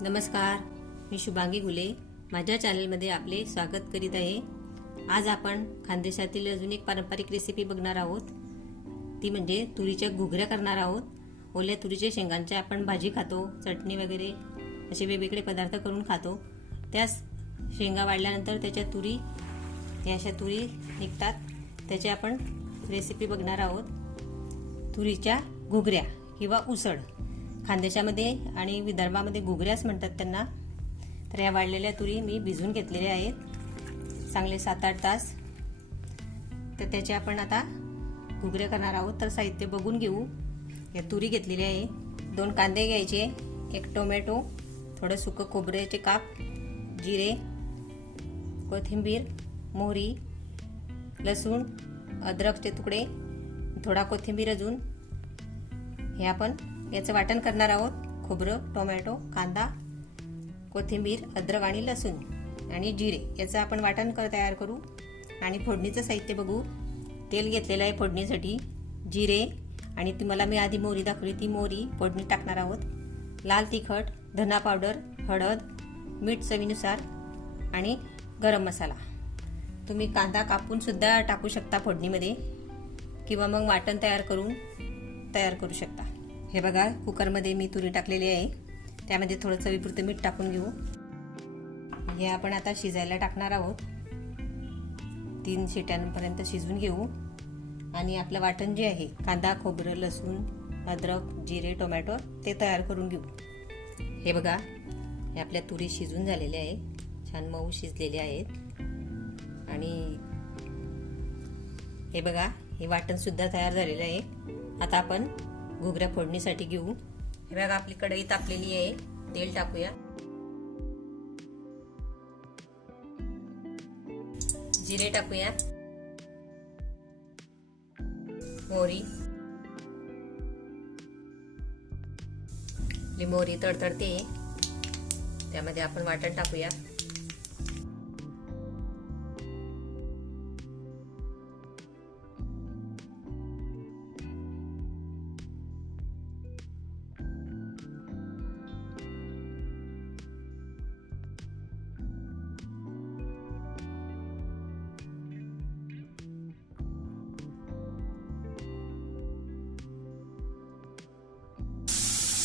नमस्कार, मी शुभांगी घुले माझ्या चॅनलमध्ये आपले स्वागत करीत आहे। आज आपण खानदेशातील अजून एक पारंपरिक रेसिपी बघणार आहोत। ती म्हणजे तुरीच्या घुगऱ्या करणार आहोत। ओल्या तुरीच्या शेंगांच्या आपण भाजी खातो, चटणी वगैरे असे वेगवेगळे पदार्थ करून खातो। त्यास शेंगा वाढल्यानंतर त्याच्या तुरी या अशा तुरी निघतात, त्याची आपण रेसिपी बघणार आहोत। तुरीच्या घुगऱ्या किंवा उसळ खानदेशामध्ये आणि विदर्भामध्ये घुगऱ्याच म्हणतात त्यांना। तर या वाढलेल्या तुरी मी भिजवून घेतलेल्या आहेत चांगले 7-8 तास। तर त्याचे आपण आता घुगऱ्या करणार आहोत। तर साहित्य बघून घेऊ। या तुरी घेतलेली आहे, 2 कांदे घ्यायचे, 1 टोमॅटो, थोडं सुकं खोबऱ्याचे काप, जिरे, कोथिंबीर, मोहरी, लसूण, अदरकचे तुकडे, थोडा कोथिंबीर अजून। हे आपण याचं वाटण करणार आहोत। खोबरं, टोमॅटो, कांदा, कोथिंबीर, अद्रक आणि लसूण आणि जिरे याचं आपण वाटण तयार करू। आणि फोडणीचं साहित्य बघू। तेल घेतलेलं आहे फोडणीसाठी, जिरे आणि तुम्हाला मी आधी मोहरी दाखवली ती मोहरी फोडणी टाकणार आहोत। लाल तिखट, धना पावडर, हळद, मीठ चवीनुसार आणि गरम मसाला। तुम्ही कांदा कापून सुद्धा टाकू शकता फोडणीमध्ये किंवा मग वाटण तयार करू शकता। हे बघा, कुकरमध्ये मी तुरी टाकलेली आहे, त्यामध्ये थोडं चवीपुरतं मीठ टाकून घेऊ। हे आपण आता शिजायला टाकणार आहोत। 3 शिट्यांपर्यंत शिजवून घेऊ। आणि आपलं वाटण जे आहे कांदा, खोबरं, लसूण, अद्रक, जिरे, टोमॅटो ते तयार करून घेऊ। हे बघा, हे आपल्या तुरी शिजून झालेले आहे, छान मऊ शिजलेले आहेत। आणि हे बघा, हे वाटण सुद्धा तयार झालेलं आहे। आता आपण घुगऱ्या फोडणीसाठी घेऊ। हे बघा, आपली कढई तापलेली आहे, तेल टाकूया। जिरे टाकूया, मोहरी, मोहरी तडतडते, त्यामध्ये आपण वाटण टाकूया।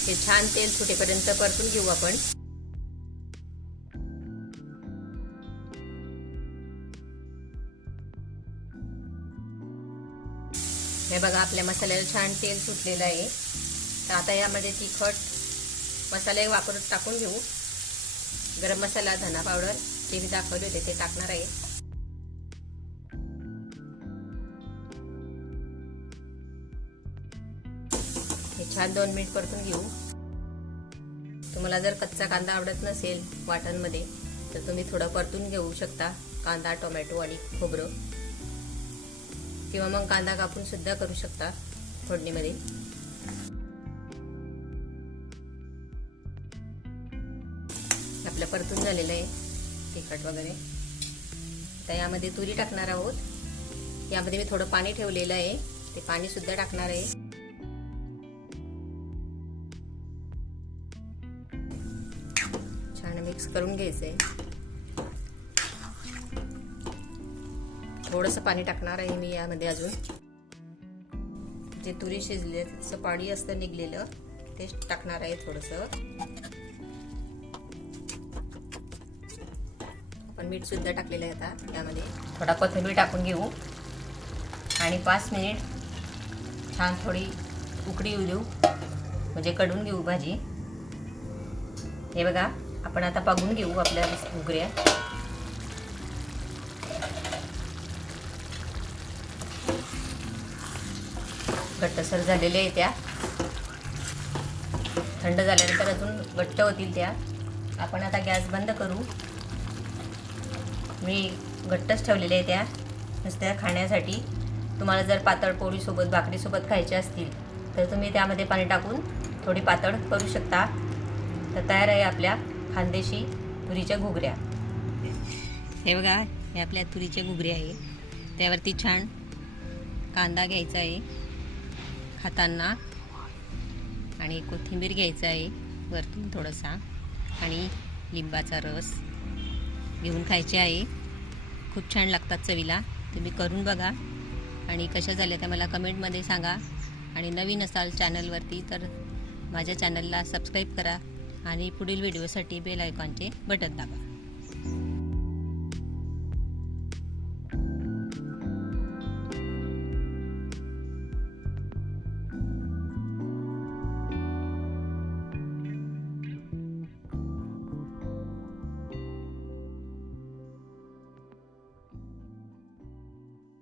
हे छान तेल सुटेपर्यंत परतून घेऊ आपण। हे बघा, आपल्या मसाल्याला छान तेल सुटलेलं आहे। तर आता यामध्ये तिखट मसाले टाकून घेऊ। गरम मसाला, धना पावडर जे मी दाखवले होते ते टाकणार आहे। हे छान 2 मिनिट परतून घेऊ। तुम्हाला जर कच्चा कांदा आवडत नसेल वाटणमध्ये तर तुम्ही थोडं परतून घेऊ शकता, कांदा, टोमॅटो आणि खोबरं, किंवा मग कांदा कापून सुद्धा करू शकता फोडणीमध्ये। आपलं परतून झालेलं आहे तिखट वगैरे। तर यामध्ये तुरी टाकणार आहोत। यामध्ये मी थोडं पाणी ठेवलेलं आहे, ते पाणी सुद्धा टाकणार आहे। छान मिक्स करून घ्यायचंय। थोडंसं पाणी टाकणार आहे मी यामध्ये अजून। जे तुरी शिजले त्याचं पाणी असतं निघलेलं ते टाकणार आहे थोडंसं। आपण मीठ सुद्धा टाकलेलं आहे आता यामध्ये। थोडा कोथिंबीर टाकून घेऊ आणि 5 मिनिट छान थोडी उकळी येऊ देऊ, म्हणजे कढून घेऊ भाजी। हे बघा, आपण आता बघून घेऊ आपल्या घुगऱ्या। घट्टसर झालेल्या आहेत त्या, थंड झाल्यानंतर अजून घट्ट होतील त्या। आपण आता गॅस बंद करू। मी घट्टच ठेवलेल्या आहे त्या नुसत्या खाण्यासाठी। तुम्हाला जर पातळ पोळीसोबत, भाकरीसोबत खायचे असतील तर तुम्ही त्यामध्ये पाणी टाकून थोडी पातळ करू शकता। तर तयार आहे आपल्या खानदेशी तुरीच्या घुगऱ्या। हे बघा, हे आपल्या तुरीच्या घुगऱ्या आहे। त्यावरती छान कांदा घ्यायचा आहे खाताना आणि कोथिंबीर घ्यायचा आहे वरतून थोडासा, आणि लिंबाचा रस घेऊन खायचे आहे। खूप छान लागतात चवीला। तुम्ही करून बघा आणि कशा झाल्या त्या मला कमेंटमध्ये सांगा। आणि नवीन असाल चॅनलवरती तर माझ्या चॅनलला सबस्क्राईब करा आणि पुढील व्हिडिओसाठी बेल आयकॉनचे बटन दाबा।